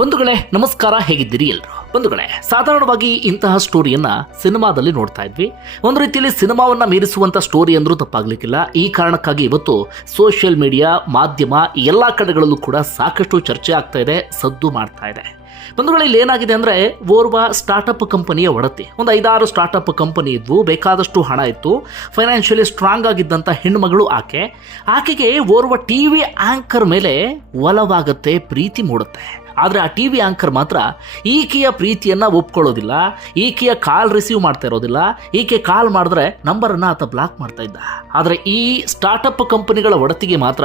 ಬಂಧುಗಳೇ, ನಮಸ್ಕಾರ, ಹೇಗಿದ್ದೀರಿ ಎಲ್ಲರೂ ಬಂಧುಗಳೇ, ಸಾಧಾರಣವಾಗಿ ಇಂತಹ ಸ್ಟೋರಿಯನ್ನ ಸಿನಿಮಾದಲ್ಲಿ ನೋಡ್ತಾ ಇದ್ವಿ. ಒಂದು ರೀತಿಯಲ್ಲಿ ಸಿನಿಮಾವನ್ನ ಮೀರಿಸುವಂತ ಸ್ಟೋರಿ ಅಂದ್ರೂ ತಪ್ಪಾಗ್ಲಿಕ್ಕಿಲ್ಲ. ಈ ಕಾರಣಕ್ಕಾಗಿ ಇವತ್ತು ಸೋಷಿಯಲ್ ಮೀಡಿಯಾ ಮಾಧ್ಯಮ ಎಲ್ಲ ಕಡೆಗಳಲ್ಲೂ ಕೂಡ ಸಾಕಷ್ಟು ಚರ್ಚೆ ಆಗ್ತಾ ಇದೆ, ಸದ್ದು ಮಾಡ್ತಾ ಇದೆ. ಬಂಧುಗಳಲ್ಲಿ ಏನಾಗಿದೆ ಅಂದ್ರೆ, ಓರ್ವ ಸ್ಟಾರ್ಟಪ್ ಕಂಪನಿಯ ಒಡತಿ. ಒಂದು ಐದಾರು ಸ್ಟಾರ್ಟಪ್ ಕಂಪನಿ ಇದ್ವು, ಬೇಕಾದಷ್ಟು ಹಣ ಇತ್ತು. ಫೈನಾನ್ಷಿಯಲಿ ಸ್ಟ್ರಾಂಗ್ ಆಗಿದ್ದಂಥ ಹೆಣ್ಮಗಳು ಆಕೆ. ಆಕೆಗೆ ಓರ್ವ ಟಿ ವಿ ಆಂಕರ್ ಮೇಲೆ ಒಲವಾಗುತ್ತೆ, ಪ್ರೀತಿ ಮೂಡುತ್ತೆ. ಆದರೆ ಆ ಟಿ ವಿ ಆಂಕರ್ ಮಾತ್ರ ಈಕೆಯ ಪ್ರೀತಿಯನ್ನು ಒಪ್ಕೊಳ್ಳೋದಿಲ್ಲ, ಈಕೆಯ ಕಾಲ್ ರಿಸೀವ್ ಮಾಡ್ತಾ ಇರೋದಿಲ್ಲ, ಈಕೆ ಕಾಲ್ ಮಾಡಿದ್ರೆ ನಂಬರನ್ನು ಆತ ಬ್ಲಾಕ್ ಮಾಡ್ತಾ ಇದ್ದ. ಆದರೆ ಈ ಸ್ಟಾರ್ಟಪ್ ಕಂಪನಿಗಳ ಒಡತಿಗೆ ಮಾತ್ರ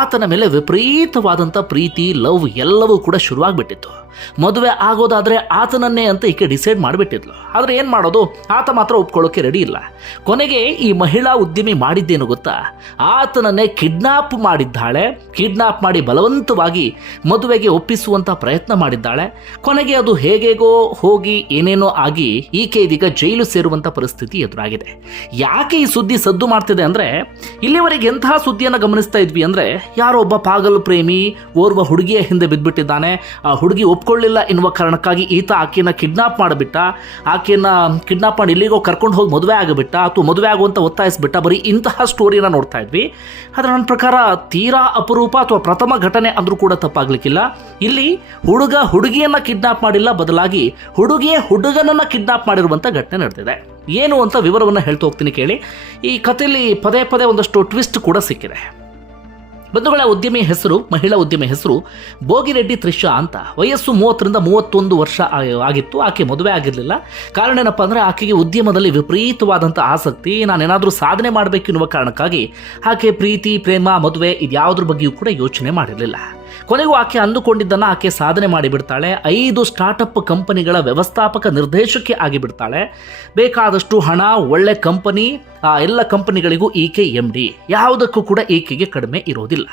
ಆತನ ಮೇಲೆ ವಿಪರೀತವಾದಂಥ ಪ್ರೀತಿ, ಲವ್ ಎಲ್ಲವೂ ಕೂಡ ಶುರುವಾಗ್ಬಿಟ್ಟಿತ್ತು. ಮದುವೆ ಆಗೋದಾದರೆ ಆತನನ್ನೇ ಅಂತ ಈಕೆ ಡಿಸೈಡ್ ಮಾಡಿಬಿಟ್ಟಿದ್ಲು. ಆದರೆ ಏನು ಮಾಡೋದು? ಆತ ಮಾತ್ರ ಒಪ್ಕೊಳ್ಳೋಕೆ ರೆಡಿ ಇಲ್ಲ. ಕೊನೆಗೆ ಈ ಮಹಿಳಾ ಉದ್ಯಮಿ ಮಾಡಿದ್ದೇನು ಗೊತ್ತಾ? ಆತನನ್ನೇ ಕಿಡ್ನಾಪ್ ಮಾಡಿದ್ದಾಳೆ. ಕಿಡ್ನಾಪ್ ಮಾಡಿ ಬಲವಂತವಾಗಿ ಮದುವೆಗೆ ಒಪ್ಪಿಸುವಂಥ ಪ್ರಯತ್ನ ಮಾಡಿದ್ದಾಳೆ. ಕೊನೆಗೆ ಅದು ಹೇಗೇಗೋ ಹೋಗಿ ಏನೇನೋ ಆಗಿ ಈಕೆ ಇದೀಗ ಜೈಲು ಸೇರುವಂಥ ಪರಿಸ್ಥಿತಿ ಎದುರಾಗಿದೆ. ಯಾಕೆ ಈ ಸುದ್ದಿ ಸದ್ದು ಮಾಡ್ತಿದೆ ಅಂದರೆ, ಇಲ್ಲಿವರೆಗೆ ಎಂತಹ ಸುದ್ದಿಯನ್ನು ಗಮನಿಸ್ತಾ ಇದ್ವಿ ಅಂದರೆ, ಯಾರೋ ಒಬ್ಬ ಪಾಗಲ್ ಪ್ರೇಮಿ ಓರ್ವ ಹುಡುಗಿಯ ಹಿಂದೆ ಬಿದ್ದುಬಿಟ್ಟಿದ್ದಾನೆ. ಆ ಹುಡುಗಿ ಒಪ್ಕೊಳ್ಳಿಲ್ಲ ಎನ್ನುವ ಕಾರಣಕ್ಕಾಗಿ ಈತ ಆಕೆಯನ್ನು ಕಿಡ್ನಾಪ್ ಮಾಡಿಬಿಟ್ಟ. ಆಕೆಯನ್ನ ಕಿಡ್ನಾಪ್ ಮಾಡಿ ಇಲ್ಲಿಗೋ ಕರ್ಕೊಂಡು ಹೋಗಿ ಮದುವೆ ಆಗಿಬಿಟ್ಟ. ಅಥವಾ ಮದುವೆ ಆಗುವಂತ ಒತ್ತಾಯಿಸ್ಬಿಟ್ಟ. ಬರೀ ಇಂತಹ ಸ್ಟೋರಿನ ನೋಡ್ತಾ ಇದ್ವಿ. ಆದರೆ ನನ್ನ ಪ್ರಕಾರ ತೀರಾ ಅಪರೂಪ ಅಥವಾ ಪ್ರಥಮ ಘಟನೆ ಅಂದ್ರೂ ಕೂಡ ತಪ್ಪಾಗ್ಲಿಕ್ಕಿಲ್ಲ. ಇಲ್ಲಿ ಹುಡುಗ ಹುಡುಗಿಯನ್ನ ಕಿಡ್ನಾಪ್ ಮಾಡಿಲ್ಲ. ಬದಲಾಗಿ ಹುಡುಗಿಯ ಹುಡುಗನನ್ನ ಕಿಡ್ನಾಪ್ ಮಾಡಿರುವಂತ ಘಟನೆ ನಡೆದಿದೆ. ಏನು ಅಂತ ವಿವರವನ್ನು ಹೇಳ್ತಾ ಹೋಗ್ತೀನಿ ಕೇಳಿ. ಈ ಕಥೆಯಲ್ಲಿ ಪದೇ ಪದೇ ಒಂದಷ್ಟು ಟ್ವಿಸ್ಟ್ ಕೂಡ ಸಿಕ್ಕಿದೆ. ಬಂಧುಗಳ ಉದ್ಯಮಿ ಹೆಸರು, ಮಹಿಳಾ ಉದ್ಯಮಿ ಹೆಸರು ಬೋಗಿರೆಡ್ಡಿ ತ್ರಿಷಾ ಅಂತ. ವಯಸ್ಸು ಮೂವತ್ತರಿಂದ ಮೂವತ್ತೊಂದು ವರ್ಷ ಆಗಿತ್ತು. ಆಕೆ ಮದುವೆ ಆಗಿರಲಿಲ್ಲ. ಕಾರಣ ಏನಪ್ಪ ಅಂದರೆ ಆಕೆಗೆ ಉದ್ಯಮದಲ್ಲಿ ವಿಪರೀತವಾದಂಥ ಆಸಕ್ತಿ. ನಾನೇನಾದರೂ ಸಾಧನೆ ಮಾಡಬೇಕು ಎನ್ನುವ ಕಾರಣಕ್ಕಾಗಿ ಆಕೆ ಪ್ರೀತಿ, ಪ್ರೇಮ, ಮದುವೆ ಇದ್ಯಾವುದ್ರ ಬಗ್ಗೆಯೂ ಕೂಡ ಯೋಚನೆ ಮಾಡಿರಲಿಲ್ಲ. ಕೊನೆಗೂ ಆಕೆ ಅಂದುಕೊಂಡಿದ್ದನ್ನು ಆಕೆ ಸಾಧನೆ ಮಾಡಿಬಿಡ್ತಾಳೆ. ಐದು ಸ್ಟಾರ್ಟಪ್ ಕಂಪನಿಗಳ ವ್ಯವಸ್ಥಾಪಕ ನಿರ್ದೇಶಕಿ ಆಗಿಬಿಡ್ತಾಳೆ. ಬೇಕಾದಷ್ಟು ಹಣ, ಒಳ್ಳೆ ಕಂಪನಿ ಎಲ್ಲ ಕಂಪನಿಗಳಿಗೂ ಈಕೆ ಎಂ ಡಿ ಯಾವುದಕ್ಕೂ ಕೂಡ ಈಕೆಗೆ ಕಡಿಮೆ ಇರೋದಿಲ್ಲ.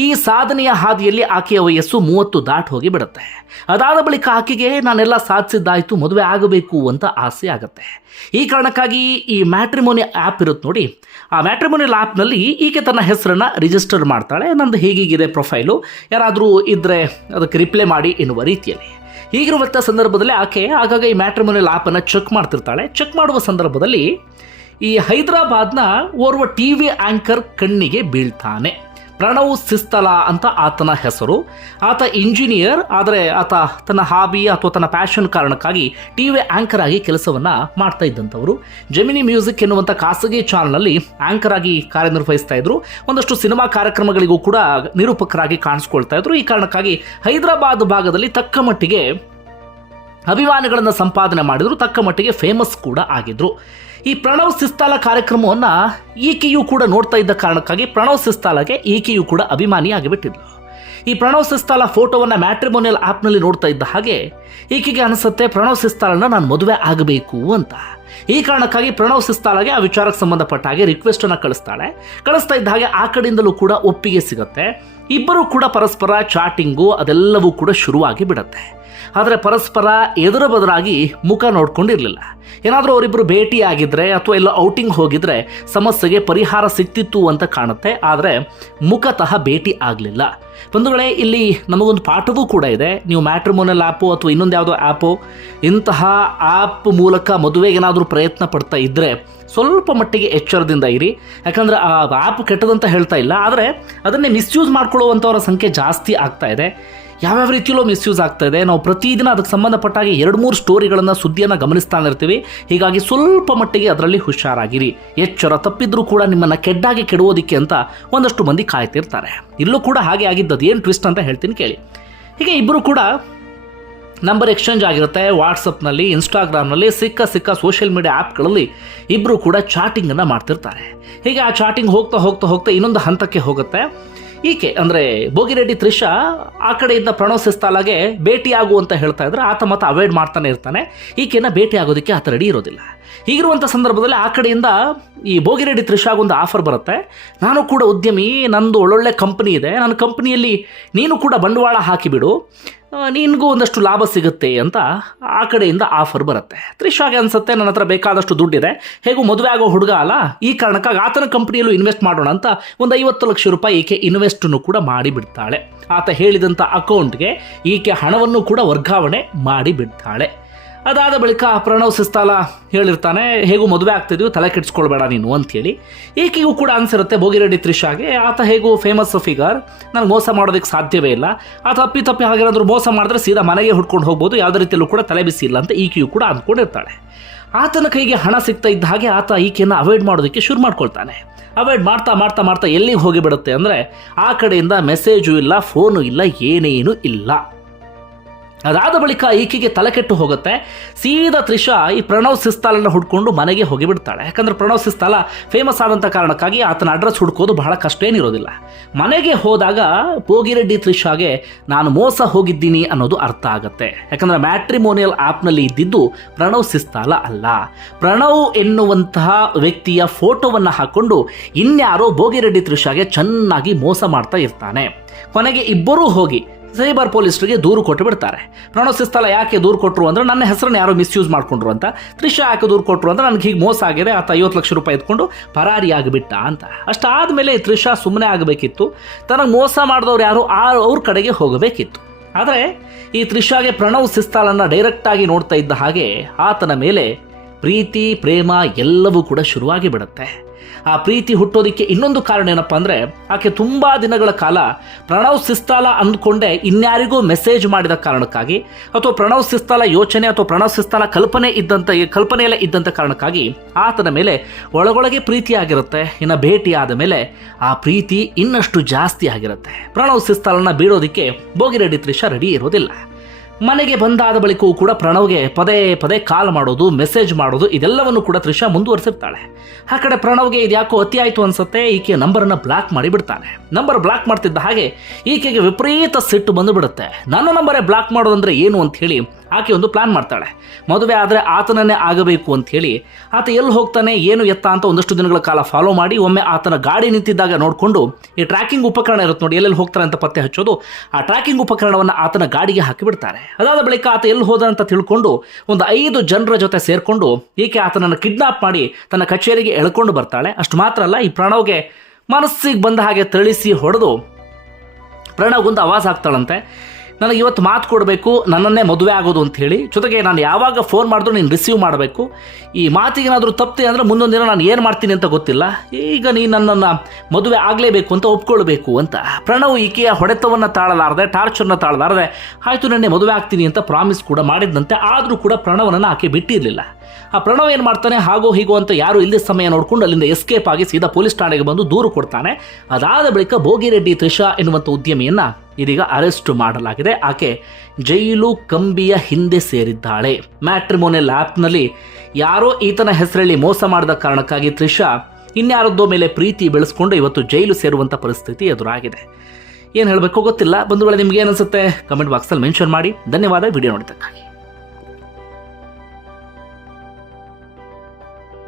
ಈ ಸಾಧನೆಯ ಹಾದಿಯಲ್ಲಿ ಆಕೆಯ ವಯಸ್ಸು ಮೂವತ್ತು ದಾಟ್ ಹೋಗಿ ಬಿಡುತ್ತೆ. ಅದಾದ ಬಳಿಕ ಆಕೆಗೆ, ನಾನೆಲ್ಲ ಸಾಧಿಸಿದ್ದಾಯಿತು, ಮದುವೆ ಆಗಬೇಕು ಅಂತ ಆಸೆ ಆಗುತ್ತೆ. ಈ ಕಾರಣಕ್ಕಾಗಿ ಈ ಮ್ಯಾಟ್ರಿಮೋನಿ ಆ್ಯಪ್ ಇರುತ್ತೆ ನೋಡಿ. ಆ ಮ್ಯಾಟ್ರಿಮೋನಿಯಲ್ ಆ್ಯಪ್ನಲ್ಲಿ ಈಕೆ ತನ್ನ ಹೆಸರನ್ನು ರಿಜಿಸ್ಟರ್ ಮಾಡ್ತಾಳೆ. ನಂದು ಹೀಗೀಗಿದೆ ಪ್ರೊಫೈಲು. ಯಾರಾದರೂ ಇದ್ದರೆ ಅದಕ್ಕೆ ರಿಪ್ಲೈ ಮಾಡಿ ಎನ್ನುವ ರೀತಿಯಲ್ಲಿ. ಹೀಗಿರುವಂಥ ಸಂದರ್ಭದಲ್ಲಿ ಆಕೆ ಆಗಾಗ ಈ ಮ್ಯಾಟ್ರಿಮೋನಿಯಲ್ ಆ್ಯಪನ್ನು ಚೆಕ್ ಮಾಡ್ತಿರ್ತಾಳೆ. ಚೆಕ್ ಮಾಡುವ ಸಂದರ್ಭದಲ್ಲಿ ಈ ಹೈದರಾಬಾದ್ನ ಓರ್ವ ಟಿ ವಿ ಆ್ಯಂಕರ್ ಕಣ್ಣಿಗೆ ಬೀಳ್ತಾನೆ. ಪ್ರಣವ್ ಸಿಸ್ತಲಾ ಅಂತ ಆತನ ಹೆಸರು. ಆತ ಇಂಜಿನಿಯರ್, ಆದರೆ ಆತ ತನ್ನ ಹಾಬಿ ಅಥವಾ ತನ್ನ ಪ್ಯಾಷನ್ ಕಾರಣಕ್ಕಾಗಿ ಟಿ ವಿ ಆಂಕರ್ ಆಗಿ ಕೆಲಸವನ್ನು ಮಾಡ್ತಾ ಇದ್ದಂಥವರು. ಜೆಮಿನಿ ಮ್ಯೂಸಿಕ್ ಎನ್ನುವಂಥ ಖಾಸಗಿ ಚಾನಲ್ನಲ್ಲಿ ಆಂಕರ್ ಆಗಿ ಕಾರ್ಯನಿರ್ವಹಿಸ್ತಾ ಇದ್ರು. ಒಂದಷ್ಟು ಸಿನಿಮಾ ಕಾರ್ಯಕ್ರಮಗಳಿಗೂ ಕೂಡ ನಿರೂಪಕರಾಗಿ ಕಾಣಿಸ್ಕೊಳ್ತಾ ಇದ್ರು. ಈ ಕಾರಣಕ್ಕಾಗಿ ಹೈದರಾಬಾದ್ ಭಾಗದಲ್ಲಿ ತಕ್ಕ ಮಟ್ಟಿಗೆ ಅಭಿಮಾನಿಗಳನ್ನು ಸಂಪಾದನೆ ಮಾಡಿದ್ರು. ತಕ್ಕ ಮಟ್ಟಿಗೆ ಫೇಮಸ್ ಕೂಡ ಆಗಿದ್ರು. ಈ ಪ್ರಣವ್ ಸಿಸ್ತಾಲ ಕಾರ್ಯಕ್ರಮವನ್ನು ಈಕೆಯೂ ಕೂಡ ನೋಡ್ತಾ ಇದ್ದ ಕಾರಣಕ್ಕಾಗಿ ಪ್ರಣವ್ ಸಿಸ್ತಾಲಗೆ ಈಕೆಯೂ ಕೂಡ ಅಭಿಮಾನಿ ಆಗಿಬಿಟ್ಟಿದ್ಲು. ಈ ಪ್ರಣವ್ ಸಿಸ್ತಾಲ ಫೋಟೋವನ್ನು ಮ್ಯಾಟ್ರಿಮೋನಿಯಲ್ ಆ್ಯಪ್ನಲ್ಲಿ ನೋಡ್ತಾ ಇದ್ದ ಹಾಗೆ ಈಕೆಗೆ ಅನಿಸುತ್ತೆ ಪ್ರಣವ್ ಸಿಸ್ತಾಲನ್ನ ನಾನು ಮದುವೆ ಆಗಬೇಕು ಅಂತ. ಈ ಕಾರಣಕ್ಕಾಗಿ ಪ್ರಣವ್ ಸಿಸ್ತಾಲಗೆ ಆ ವಿಚಾರಕ್ಕೆ ಸಂಬಂಧಪಟ್ಟ ಹಾಗೆ ರಿಕ್ವೆಸ್ಟ್ ಅನ್ನ ಕಳಿಸ್ತಾಳೆ. ಕಳಿಸ್ತಾ ಇದ್ದ ಹಾಗೆ ಆ ಕಡೆಯಿಂದಲೂ ಕೂಡ ಒಪ್ಪಿಗೆ ಸಿಗುತ್ತೆ. ಇಬ್ಬರೂ ಕೂಡ ಪರಸ್ಪರ ಚಾಟಿಂಗು ಅದೆಲ್ಲವೂ ಕೂಡ ಶುರುವಾಗಿ ಬಿಡುತ್ತೆ ಆದರೆ ಪರಸ್ಪರ ಎದುರು ಬದುರಾಗಿ ಮುಖ ನೋಡ್ಕೊಂಡಿರಲಿಲ್ಲ. ಏನಾದರೂ ಅವರಿಬ್ಬರು ಭೇಟಿ ಆಗಿದ್ರೆ ಅಥವಾ ಎಲ್ಲ ಔಟಿಂಗ್ ಹೋಗಿದ್ರೆ ಸಮಸ್ಯೆಗೆ ಪರಿಹಾರ ಸಿಕ್ತಿತ್ತು ಅಂತ ಕಾಣುತ್ತೆ, ಆದರೆ ಮುಖತಃ ಭೇಟಿ ಆಗಲಿಲ್ಲ. ಬಂಧುಗಳೇ, ಇಲ್ಲಿ ನಮಗೊಂದು ಪಾಠವೂ ಕೂಡ ಇದೆ. ನೀವು ಮ್ಯಾಟ್ರಿಮೋನಲ್ ಆ್ಯಪು ಅಥವಾ ಇನ್ನೊಂದು ಯಾವುದೋ ಆ್ಯಪು ಇಂತಹ ಆ್ಯಪ್ ಮೂಲಕ ಮದುವೆಗೇನಾದರೂ ಪ್ರಯತ್ನ ಪಡ್ತಾ ಇದ್ದರೆ ಸ್ವಲ್ಪ ಮಟ್ಟಿಗೆ ಎಚ್ಚರದಿಂದ ಇರಿ. ಯಾಕಂದರೆ ಆ ಆ್ಯಪ್ ಕೆಟ್ಟದಂತ ಹೇಳ್ತಾ ಇಲ್ಲ, ಆದರೆ ಅದನ್ನೇ ಮಿಸ್ಯೂಸ್ ಮಾಡ್ಕೊಳ್ಳುವಂಥವರ ಸಂಖ್ಯೆ ಜಾಸ್ತಿ ಆಗ್ತಾ ಇದೆ. ಯಾವ್ಯಾವ ರೀತಿಯಲ್ಲೂ ಮಿಸ್ಯೂಸ್ ಆಗ್ತಾ ಇದೆ. ನಾವು ಪ್ರತಿದಿನ ಅದಕ್ಕೆ ಸಂಬಂಧಪಟ್ಟಾಗಿ ಎರಡು ಮೂರು ಸ್ಟೋರಿಗಳನ್ನು ಸುದ್ದಿಯನ್ನು ಗಮನಿಸ್ತಾ ಇರ್ತೀವಿ. ಹೀಗಾಗಿ ಸ್ವಲ್ಪ ಮಟ್ಟಿಗೆ ಅದರಲ್ಲಿ ಹುಷಾರಾಗಿರಿ. ಎಚ್ಚರ ತಪ್ಪಿದ್ರೂ ಕೂಡ ನಿಮ್ಮನ್ನು ಕೆಡ್ಡಾಗಿ ಕೆಡುವುದಕ್ಕೆ ಅಂತ ಒಂದಷ್ಟು ಮಂದಿ ಕಾಯ್ತಿರ್ತಾರೆ. ಇಲ್ಲೂ ಕೂಡ ಹಾಗೆ ಆಗಿದ್ದದು ಏನು ಟ್ವಿಸ್ಟ್ ಅಂತ ಹೇಳ್ತೀನಿ ಕೇಳಿ. ಹೀಗೆ ಇಬ್ಬರು ಕೂಡ ನಂಬರ್ ಎಕ್ಸ್ಚೇಂಜ್ ಆಗಿರುತ್ತೆ ವಾಟ್ಸಪ್ನಲ್ಲಿ, ಇನ್ಸ್ಟಾಗ್ರಾಮ್ನಲ್ಲಿ, ಸಿಕ್ಕ ಸಿಕ್ಕ ಸೋಷಿಯಲ್ ಮೀಡಿಯಾ ಆ್ಯಪ್ಗಳಲ್ಲಿ ಇಬ್ಬರು ಕೂಡ ಚಾಟಿಂಗನ್ನು ಮಾಡ್ತಿರ್ತಾರೆ. ಹೀಗೆ ಆ ಚಾಟಿಂಗ್ ಹೋಗ್ತಾ ಹೋಗ್ತಾ ಹೋಗ್ತಾ ಇನ್ನೊಂದು ಹಂತಕ್ಕೆ ಹೋಗುತ್ತೆ. ಈಕೆ ಅಂದರೆ ಬೋಗಿರೆಡ್ಡಿ ತ್ರಿಷಾ, ಆ ಕಡೆಯಿಂದ ಪ್ರಣವ್ ಸಿಸ್ತಾಲಾಗೆ ಭೇಟಿಯಾಗು ಅಂತ ಹೇಳ್ತಾ ಇದ್ರೆ ಆತ ಮತ್ತೆ ಅವಾಯ್ಡ್ ಮಾಡ್ತಾನೆ ಇರ್ತಾನೆ. ಈಕೆನ ಭೇಟಿ ಆಗೋದಕ್ಕೆ ಆತ ರೆಡಿ ಇರೋದಿಲ್ಲ. ಹೀಗಿರುವಂಥ ಸಂದರ್ಭದಲ್ಲಿ ಆ ಕಡೆಯಿಂದ ಈ ಬೋಗಿರೆಡ್ಡಿ ತ್ರಿಷಾಗೊಂದು ಆಫರ್ ಬರುತ್ತೆ. ನಾನು ಕೂಡ ಉದ್ಯಮಿ, ನಂದು ಒಳ್ಳೊಳ್ಳೆ ಕಂಪ್ನಿ ಇದೆ. ನನ್ನ ಕಂಪ್ನಿಯಲ್ಲಿ ನೀನು ಕೂಡ ಬಂಡವಾಳ ಹಾಕಿಬಿಡು. ನಿನಗೂ ಒಂದಷ್ಟು ಲಾಭ ಸಿಗುತ್ತೆ ಅಂತ ಆ ಕಡೆಯಿಂದ ಆಫರ್ ಬರುತ್ತೆ. ತ್ರಿಷಾಗೆ ಅನ್ಸುತ್ತೆ, ನನ್ನ ಹತ್ರ ಬೇಕಾದಷ್ಟು ದುಡ್ಡಿದೆ. ಹೇಗೂ ಮದುವೆ ಆಗೋ ಹುಡುಗ ಅಲ್ಲ, ಈ ಕಾರಣಕ್ಕಾಗಿ ಆತನ ಕಂಪ್ನಿಯಲ್ಲೂ ಇನ್ವೆಸ್ಟ್ ಮಾಡೋಣ ಅಂತ ಒಂದು ಐವತ್ತು ಲಕ್ಷ ರೂಪಾಯಿ ಈಕೆ ಇನ್ವೆಸ್ಟನ್ನು ಕೂಡ ಮಾಡಿಬಿಡ್ತಾಳೆ. ಆತ ಹೇಳಿದಂಥ ಅಕೌಂಟ್ಗೆ ಈಕೆ ಹಣವನ್ನು ಕೂಡ ವರ್ಗಾವಣೆ ಮಾಡಿ ಬಿಡ್ತಾಳೆ ಅದಾದ ಬಳಿಕ ಪ್ರಣವ್ ಸಿಸ್ತಾಲ ಹೇಳಿರ್ತಾನೆ, ಹೇಗೂ ಮದುವೆ ಆಗ್ತಿದ್ವಿ, ತಲೆ ಕೆಡಿಸ್ಕೊಳ್ಬೇಡ ನೀನು ಅಂತೇಳಿ ಈಕೆಗೂ ಕೂಡ ಅನ್ಸಿರುತ್ತೆ ಭೋಗಿರೆಡ್ಡಿ ತ್ರಿಷಾಗೆ, ಆತ ಹೇಗೂ ಫೇಮಸ್ ಫಿಗರ್ ನನಗೆ ಮೋಸ ಮಾಡೋದಕ್ಕೆ ಸಾಧ್ಯವೇ ಇಲ್ಲ. ಆತ ಅಪ್ಪಿ ತಪ್ಪಿ ಹಾಗೇನಾದರೂ ಮೋಸ ಮಾಡಿದ್ರೆ ಸೀದಾ ಮನೆಗೆ ಹುಡ್ಕೊಂಡು ಹೋಗ್ಬೋದು, ಯಾವುದೇ ರೀತಿಯಲ್ಲೂ ಕೂಡ ತಲೆ ಬಿಸಿ ಇಲ್ಲ ಅಂತ ಈಕೆಯು ಕೂಡ ಅಂದ್ಕೊಂಡಿರ್ತಾಳೆ ಆತನ ಕೈಗೆ ಹಣ ಸಿಗ್ತಾ ಇದ್ದ ಹಾಗೆ ಆತ ಈಕೆಯನ್ನು ಅವಾಯ್ಡ್ ಮಾಡೋದಕ್ಕೆ ಶುರು ಮಾಡ್ಕೊಳ್ತಾನೆ. ಅವಾಯ್ಡ್ ಮಾಡ್ತಾ ಮಾಡ್ತಾ ಮಾಡ್ತಾ ಎಲ್ಲಿಗೆ ಹೋಗಿಬಿಡುತ್ತೆ ಅಂದರೆ, ಆ ಕಡೆಯಿಂದ ಮೆಸೇಜು ಇಲ್ಲ ಫೋನು ಇಲ್ಲ, ಏನೇನು ಇಲ್ಲ. ಅದಾದ ಬಳಿಕ ಈಕೆಗೆ ತಲೆಕೆಟ್ಟು ಹೋಗುತ್ತೆ. ಸೀದಾ ತ್ರಿಷಾ ಈ ಪ್ರಣವ್ ಸಿಸ್ತಾಲನ್ನು ಹುಡ್ಕೊಂಡು ಮನೆಗೆ ಹೋಗಿಬಿಡ್ತಾಳೆ. ಯಾಕಂದ್ರೆ ಪ್ರಣವ್ ಸಿಸ್ತಾಲ ಫೇಮಸ್ ಆದಂಥ ಕಾರಣಕ್ಕಾಗಿ ಆತನ ಅಡ್ರೆಸ್ ಹುಡ್ಕೋದು ಬಹಳ ಕಷ್ಟ ಏನಿರೋದಿಲ್ಲ. ಮನೆಗೆ ಹೋದಾಗ ಭೋಗಿರೆಡ್ಡಿ ತ್ರಿಷಾಗೆ, ನಾನು ಮೋಸ ಹೋಗಿದ್ದೀನಿ ಅನ್ನೋದು ಅರ್ಥ ಆಗುತ್ತೆ. ಯಾಕಂದ್ರೆ ಮ್ಯಾಟ್ರಿಮೋನಿಯಲ್ ಆ್ಯಪ್ನಲ್ಲಿ ಇದ್ದಿದ್ದು ಪ್ರಣವ್ ಸಿಸ್ತಾಲ ಅಲ್ಲ. ಪ್ರಣವ್ ಎನ್ನುವಂತಹ ವ್ಯಕ್ತಿಯ ಫೋಟೋವನ್ನು ಹಾಕೊಂಡು ಇನ್ಯಾರೋ ಭೋಗಿರೆಡ್ಡಿ ತ್ರಿಷಾಗೆ ಚೆನ್ನಾಗಿ ಮೋಸ ಮಾಡ್ತಾ ಇರ್ತಾನೆ. ಕೊನೆಗೆ ಇಬ್ಬರೂ ಹೋಗಿ ಸೈಬರ್ ಪೊಲೀಸರಿಗೆ ದೂರು ಕೊಟ್ಟು ಬಿಡ್ತಾರೆ. ಪ್ರಣೋಸಿಸ್ತಲ ಯಾಕೆ ದೂರು ಕೊಟ್ಟರು ಅಂದ್ರೆ ನನ್ನ ಹೆಸರನ್ನು ಯಾರೋ ಮಿಸ್ಯೂಸ್ ಮಾಡ್ಕೊಂಡ್ರು ಅಂತ. ತ್ರಿಷಾ ಯಾಕೆ ದೂರು ಕೊಟ್ಟರು ಅಂದ್ರೆ ನನಗೆ ಹೀಗೆ ಮೋಸ ಆಗಿದೆ, ಆತ ಐವತ್ತು ಲಕ್ಷ ರೂಪಾಯಿ ಎತ್ಕೊಂಡು ಪರಾರಿ ಆಗಿಬಿಟ್ಟ ಅಂತ. ಅಷ್ಟಾದಮೇಲೆ ತ್ರಿಷಾ ಸುಮ್ಮನೆ ಆಗಬೇಕಿತ್ತು. ತನಗೆ ಮೋಸ ಮಾಡಿದವ್ರು ಯಾರು ಆ ಅವ್ರ ಕಡೆಗೆ ಹೋಗಬೇಕಿತ್ತು. ಆದರೆ ಈ ತ್ರಿಷಾಗೆ ಪ್ರಣವ್ ಸಿಸ್ತಾಲನ್ನು ಡೈರೆಕ್ಟಾಗಿ ನೋಡ್ತಾ ಇದ್ದ ಹಾಗೆ ಆತನ ಮೇಲೆ ಪ್ರೀತಿ, ಪ್ರೇಮ ಎಲ್ಲವೂ ಕೂಡ ಶುರುವಾಗಿ ಬಿಡುತ್ತೆ ಆ ಪ್ರೀತಿ ಹುಟ್ಟೋದಕ್ಕೆ ಇನ್ನೊಂದು ಕಾರಣ ಏನಪ್ಪ ಅಂದರೆ, ಆಕೆ ತುಂಬ ದಿನಗಳ ಕಾಲ ಪ್ರಣವ್ ಸಿಸ್ತಾಲ ಅಂದ್ಕೊಂಡೆ ಇನ್ಯಾರಿಗೂ ಮೆಸೇಜ್ ಮಾಡಿದ ಕಾರಣಕ್ಕಾಗಿ, ಅಥವಾ ಪ್ರಣವ್ ಸಿಸ್ತಾಲ ಯೋಚನೆ ಅಥವಾ ಪ್ರಣವ್ ಸಿಸ್ತಾಲ ಕಲ್ಪನೆ ಇದ್ದಂಥ ಕಲ್ಪನೆಯಲ್ಲೇ ಇದ್ದಂಥ ಕಾರಣಕ್ಕಾಗಿ ಆತನ ಮೇಲೆ ಒಳಗೊಳಗೆ ಪ್ರೀತಿ ಆಗಿರುತ್ತೆ ಇನ್ನು ಭೇಟಿ ಆದ ಮೇಲೆ ಆ ಪ್ರೀತಿ ಇನ್ನಷ್ಟು ಜಾಸ್ತಿ ಆಗಿರುತ್ತೆ. ಪ್ರಣವ್ ಸಿಸ್ತಾಲನ್ನ ಬೀಳೋದಕ್ಕೆ ಬೋಗಿರೆಡ್ಡಿ ತ್ರಿಷಾ ರೆಡಿ ಇರೋದಿಲ್ಲ. ಮನೆಗೆ ಬಂದಾದ ಬಳಿಕವೂ ಕೂಡ ಪ್ರಣವ್ಗೆ ಪದೇ ಪದೇ ಕಾಲ್ ಮಾಡೋದು, ಮೆಸೇಜ್ ಮಾಡೋದು, ಇದೆಲ್ಲವನ್ನು ಕೂಡ ತ್ರಿಷಾ ಮುಂದುವರಿಸಿರ್ತಾಳೆ. ಆ ಕಡೆ ಪ್ರಣವ್ಗೆ ಇದ್ಯಾಕೋ ಅತಿ ಆಯಿತು ಅನ್ಸುತ್ತೆ, ಈಕೆ ನಂಬರನ್ನು ಬ್ಲಾಕ್ ಮಾಡಿ ಬಿಡ್ತಾನೆ ನಂಬರ್ ಬ್ಲಾಕ್ ಮಾಡ್ತಿದ್ದ ಹಾಗೆ ಈಕೆಗೆ ವಿಪರೀತ ಸಿಟ್ಟು ಬಂದು ಬಿಡುತ್ತೆ. ನನ್ನ ನಂಬರೇ ಬ್ಲಾಕ್ ಮಾಡೋದಂದ್ರೆ ಏನು ಅಂತ ಹೇಳಿ ಆಕೆ ಒಂದು ಪ್ಲಾನ್ ಮಾಡ್ತಾಳೆ. ಮದುವೆ ಆದರೆ ಆತನನ್ನೇ ಆಗಬೇಕು ಅಂತ ಹೇಳಿ ಆತ ಎಲ್ಲಿ ಹೋಗ್ತಾನೆ, ಏನು ಎತ್ತ ಅಂತ ಒಂದಷ್ಟು ದಿನಗಳ ಕಾಲ ಫಾಲೋ ಮಾಡಿ ಒಮ್ಮೆ ಆತನ ಗಾಡಿ ನಿಂತಿದ್ದಾಗ ನೋಡಿಕೊಂಡು ಈ ಟ್ರ್ಯಾಕಿಂಗ್ ಉಪಕರಣ ಇರುತ್ತೆ ನೋಡಿ, ಎಲ್ಲೆಲ್ಲಿ ಹೋಗ್ತಾರೆ ಅಂತ ಪತ್ತೆ ಹಚ್ಚೋದು, ಆ ಟ್ರ್ಯಾಕಿಂಗ್ ಉಪಕರಣವನ್ನು ಆತನ ಗಾಡಿಗೆ ಹಾಕಿಬಿಡ್ತಾರೆ ಅದಾದ ಬಳಿಕ ಆತ ಎಲ್ಲಿ ಹೋದ ಅಂತ ತಿಳ್ಕೊಂಡು ಒಂದು ಐದು ಜನರ ಜೊತೆ ಸೇರಿಕೊಂಡು ಈಕೆ ಆತನನ್ನು ಕಿಡ್ನಾಪ್ ಮಾಡಿ ತನ್ನ ಕಚೇರಿಗೆ ಎಳ್ಕೊಂಡು ಬರ್ತಾಳೆ. ಅಷ್ಟು ಮಾತ್ರ ಅಲ್ಲ, ಈ ಪ್ರಣವ್ಗೆ ಮನಸ್ಸಿಗೆ ಬಂದ ಹಾಗೆ ತಳಿಸಿ ಹೊಡೆದು ಪ್ರಣವ್ಗೊಂದು ಆವಾಜ್ ಆಗ್ತಾಳಂತೆ ನನಗೆ ಇವತ್ತು ಮಾತು ಕೊಡಬೇಕು, ನನ್ನನ್ನೇ ಮದುವೆ ಆಗೋದು ಅಂತ ಹೇಳಿ. ಜೊತೆಗೆ ನಾನು ಯಾವಾಗ ಫೋನ್ ಮಾಡಿದ್ರು ನೀನು ರಿಸೀವ್ ಮಾಡಬೇಕು. ಈ ಮಾತಿಗೇನಾದರೂ ತಪ್ಪಿದೆ ಅಂದರೆ ಮುಂದೊಂದು ದಿನ ನಾನು ಏನು ಮಾಡ್ತೀನಿ ಅಂತ ಗೊತ್ತಿಲ್ಲ. ಈಗ ನೀನು ನನ್ನನ್ನು ಮದುವೆ ಆಗಲೇಬೇಕು ಅಂತ ಒಪ್ಕೊಳ್ಬೇಕು ಅಂತ. ಪ್ರಣವ್ ಈಕೆಯ ಹೊಡೆತವನ್ನು ತಾಳಲಾರದೆ ಟಾರ್ಚರ್ನ ತಾಳಲಾರದೆ, ಆಯಿತು ನೆನ್ನೆ ಮದುವೆ ಆಗ್ತೀನಿ ಅಂತ ಪ್ರಾಮಿಸ್ ಕೂಡ ಮಾಡಿದ್ದಂತೆ ಆದರೂ ಕೂಡ ಪ್ರಣವನನ್ನು ಆಕೆ ಬಿಟ್ಟಿರಲಿಲ್ಲ. ಆ ಪ್ರಣವ್ ಏನು ಮಾಡ್ತಾನೆ, ಹಾಗೋ ಹೀಗೋ ಅಂತ ಯಾರು ಇಲ್ಲದ ಸಮಯ ನೋಡ್ಕೊಂಡು ಅಲ್ಲಿಂದ ಎಸ್ಕೇಪ್ ಆಗಿ ಸೀದಾ ಪೊಲೀಸ್ ಠಾಣೆಗೆ ಬಂದು ದೂರು ಕೊಡ್ತಾನೆ. ಅದಾದ ಬಳಿಕ ಭೋಗಿರೆಡ್ಡಿ, ತ್ರಿಷಾ ಎನ್ನುವಂಥ ಉದ್ಯಮಿಯನ್ನ ಇದೀಗ ಅರೆಸ್ಟ್ ಮಾಡಲಾಗಿದೆ. ಆಕೆ ಜೈಲು ಕಂಬಿಯ ಹಿಂದೆ ಸೇರಿದ್ದಾಳೆ. ಮ್ಯಾಟ್ರಿಮೋನಿಯಲ್ ಆ್ಯಪ್ನಲ್ಲಿ ಯಾರೋ ಈತನ ಹೆಸರಲ್ಲಿ ಮೋಸ ಮಾಡಿದ ಕಾರಣಕ್ಕಾಗಿ ತ್ರಿಷಾ ಇನ್ಯಾರದ್ದೋ ಮೇಲೆ ಪ್ರೀತಿ ಬೆಳೆಸ್ಕೊಂಡು ಇವತ್ತು ಜೈಲು ಸೇರುವಂಥ ಪರಿಸ್ಥಿತಿ ಎದುರಾಗಿದೆ. ಏನು ಹೇಳಬೇಕು ಗೊತ್ತಿಲ್ಲ. ಬಂಧುಗಳೇ, ನಿಮ್ಗೆ ಅನ್ಸುತ್ತೆ? ಕಾಮೆಂಟ್ ಬಾಕ್ಸಲ್ಲಿ ಮೆನ್ಷನ್ ಮಾಡಿ. ಧನ್ಯವಾದ. ವಿಡಿಯೋ ನೋಡಿದ್ದಕ್ಕಾಗಿ.